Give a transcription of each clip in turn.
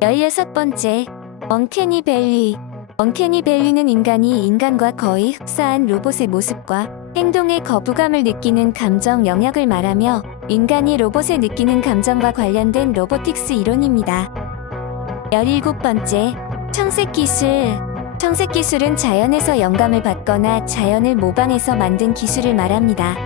16번째, 엉캐니 벨리. 엉캐니 벨리는 인간이 인간과 거의 흡사한 로봇의 모습과 행동에 거부감을 느끼는 감정 영역을 말하며 인간이 로봇에 느끼는 감정과 관련된 로보틱스 이론입니다. 17번째, 청색 기술. 청색 기술은 자연에서 영감을 받거나 자연을 모방해서 만든 기술을 말합니다.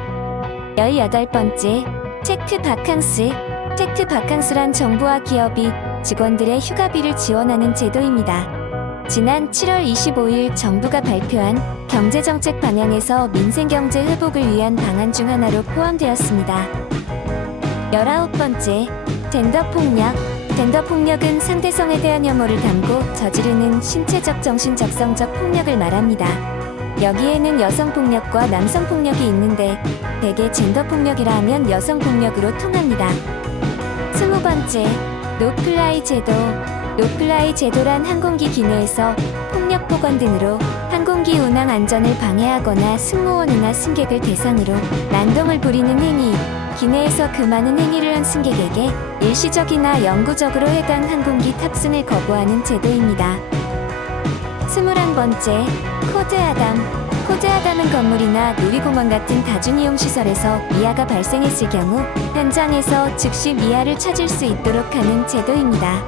18번째, 체크 바캉스. 체크 바캉스란 정부와 기업이 직원들의 휴가비를 지원하는 제도입니다. 지난 7월 25일 정부가 발표한 경제정책 방향에서 민생경제 회복을 위한 방안 중 하나로 포함되었습니다. 19번째, 젠더폭력. 젠더폭력은 상대성에 대한 혐오를 담고 저지르는 신체적 정신적 성적 폭력을 말합니다. 여기에는 여성폭력과 남성폭력이 있는데 대개 젠더폭력이라 하면 여성폭력으로 통합니다. 20번째, 노플라이 제도. 노플라이 제도란 항공기 기내에서 폭력 보건 등으로 항공기 운항 안전을 방해하거나 승무원이나 승객을 대상으로 난동을 부리는 행위, 기내에서 그 많은 행위를 한 승객에게 일시적이나 영구적으로 해당 항공기 탑승을 거부하는 제도입니다. 21번째, 코드 아담. 아담은 건물이나 놀이공원 같은 다중이용 시설에서 미아가 발생했을 경우 현장에서 즉시 미아를 찾을 수 있도록 하는 제도입니다.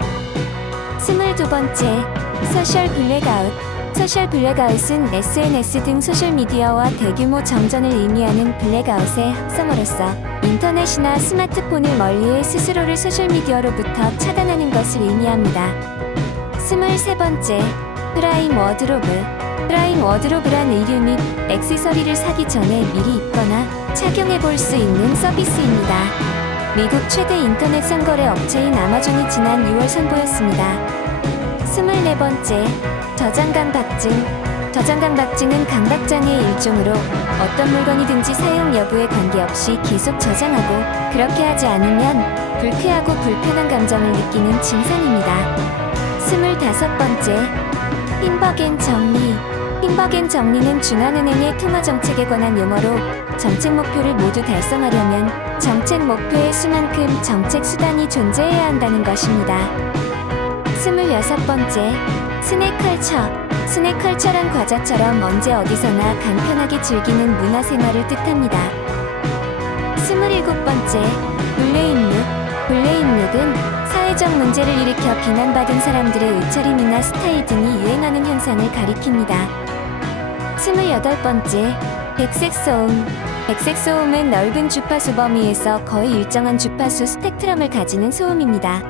22번째, 소셜 블랙아웃. 소셜 블랙아웃은 SNS 등 소셜미디어와 대규모 정전을 의미하는 블랙아웃의 합성어로서 인터넷이나 스마트폰을 멀리해 스스로를 소셜미디어로부터 차단하는 것을 의미합니다. 23번째, 프라임 워드로브. 프라임 워드로브란 의류 및 액세서리를 사기 전에 미리 입거나 착용해 볼 수 있는 서비스입니다. 미국 최대 인터넷 상거래 업체인 아마존이 지난 6월 선보였습니다. 24번째, 저장감 박증. 저장감 박증은 감각장애의 일종으로 어떤 물건이든지 사용 여부에 관계없이 계속 저장하고 그렇게 하지 않으면 불쾌하고 불편한 감정을 느끼는 증상입니다. 25번째, 흰버겐 정리. 흰버겐 정리는 중앙은행의 통화 정책에 관한 용어로 정책 목표를 모두 달성하려면 정책 목표의 수만큼 정책 수단이 존재해야 한다는 것입니다. 26번째, 스낵컬처. 스낵컬처란 과자처럼 언제 어디서나 간편하게 즐기는 문화생활을 뜻합니다. 27번째, 블레임룩. 블레임룩은 사회적 문제를 일으켜 비난받은 사람들의 옷차림이나 스타일 등이 유행하는 현상을 가리킵니다. 28번째, 백색 소음. 백색 소음은 넓은 주파수 범위에서 거의 일정한 주파수 스펙트럼을 가지는 소음입니다.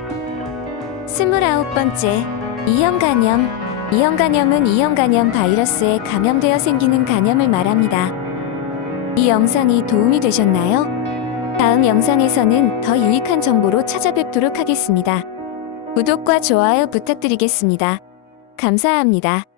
29번째, 이형 간염. 이형 간염은 이형 간염 바이러스에 감염되어 생기는 간염을 말합니다. 이 영상이 도움이 되셨나요? 다음 영상에서는 더 유익한 정보로 찾아뵙도록 하겠습니다. 구독과 좋아요 부탁드리겠습니다. 감사합니다.